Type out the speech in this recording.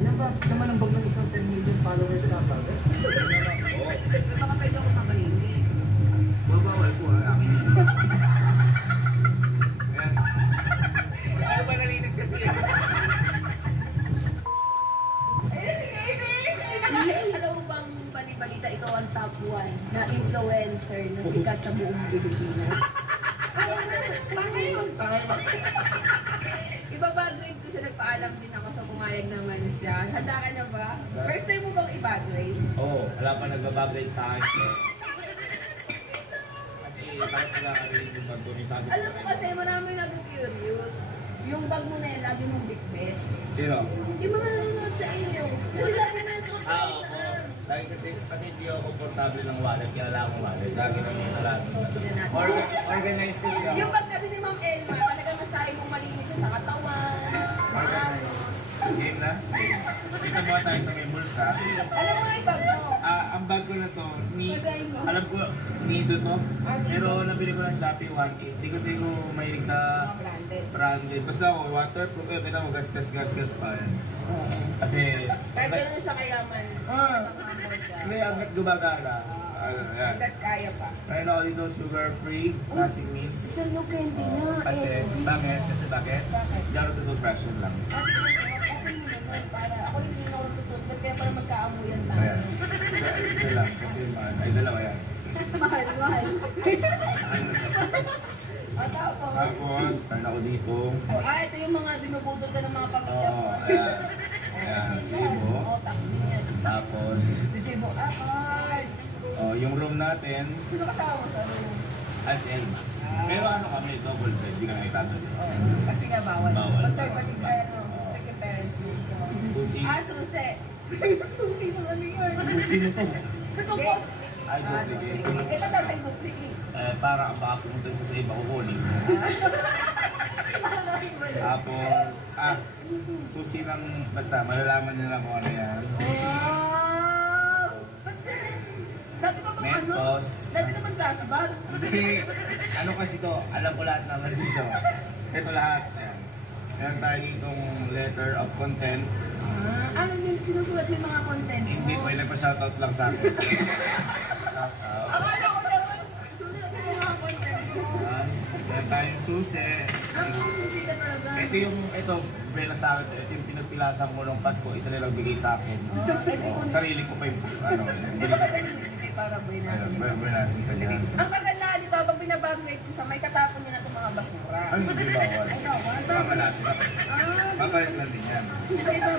Yan ba? Naman ang bag ng isang 10 million followers na bagay. Baka pwede ako makalinis. Babawal po ang akin. Yan. Ano ba nalinis kasi yan? Ayun, sige, Amy! Alam mo bang bali-balita ikaw ang top 1 na influencer na sikat sa buong Pilipinas? Tanga yun. Tanga yun. Ibabagrade ko siya, nagpaalam din ako sa pumayag naman siya. Handa ka na ba? First time mo bang i-bagrade? Oo, wala pa nagbabagrade sa akin. Kasi bakit sila karinig yung pag-tuloy sa akin? Alam mo kasi marami nag-curious. Yung bag mo na yan, lagi mong big-bet. Sino? Yung mga nanonood sa inyo. Kasi lagi na suot Oo. Lagi kasi hindi ako komportable ng wallet, kaya wala akong wallet. Lagi nang yung wala. Organized kasi ako. Yung bag kasi ni Ma'am Elma, talaga masahe mong malinis siya sa katawan, maayos. Game na? Dito muna tayo sa may bulsa. Alam mo nga yung bag mo? Ang bag ko na to, alam ko, Nido to. Pero nabili ko ng Shopee 1.8. Hindi kasi ko mahilig sa Mga branded. branded. Basta ako, waterproof. Kita mo, gas pa yan. Kasi, Kahit gano'n siya kayaman, nakakamol siya. hindi, hanggat gumagana. Yan. Hanggat kaya pa. Meron ako dito sugar-free, nothing means. Siya yung candy na, Kasi, bakit? Kasi bakit? Bakit? Diyan ako toothbrush lang. Para ako hindi na ako tutulog, kaya para magkaamuyan tayo. Ayan. Ito lang. Kasi, ay, dalawa yan. Mahal. Tapos, Tapos, meron ako dito. ito yung mga binubudol ka ng mga pamilya mo. Oo, ayan. Ayan, resibo. Tax mo yan. Tapos, Resibo, card. yung room natin, Sino kasama mo sa room? as in. Pero ano kami, double bed, di ka na itatalo. Kasi nga bawal. Bawal. Conservative, strict yung parents mo. Susi. Susi. Susi mo ano yun? Sino to? Ito po. Ay, duplicate. Ito daw may duplicate. Para baka pumunta siya sa iba kukunin. Tapos, susi lang, basta malalaman nila kung ano yan. Wow! Ba't ganun? Dati pa bang ano? Mentos. Dati naman glass bag. Hindi. Ano kasi to, alam ko lahat naman dito. Ito lahat. Ayan. Meron tayo ditong letter of content. Ano yung sinusulat yung mga content mo? Hindi, pwede pa shoutout lang sa akin. Shoutout. Akala ko naman, sulat yung mga content mo. Meron tayong susi. Ang susi ka talaga. Ito, bela sa akin. Ito yung pinagpilasan ko nung Pasko. Isa nilang bigay sa akin. Sarili ko pa yung, hindi ko Para buwinasin. Buwinasin ka dyan. Ang kaganda dito, pag binabagrate ko siya, may katapon niya na itong mga basura. Ay, hindi bawal. Ay, bawal. Mama natin. Papalit lang din yan. Ito,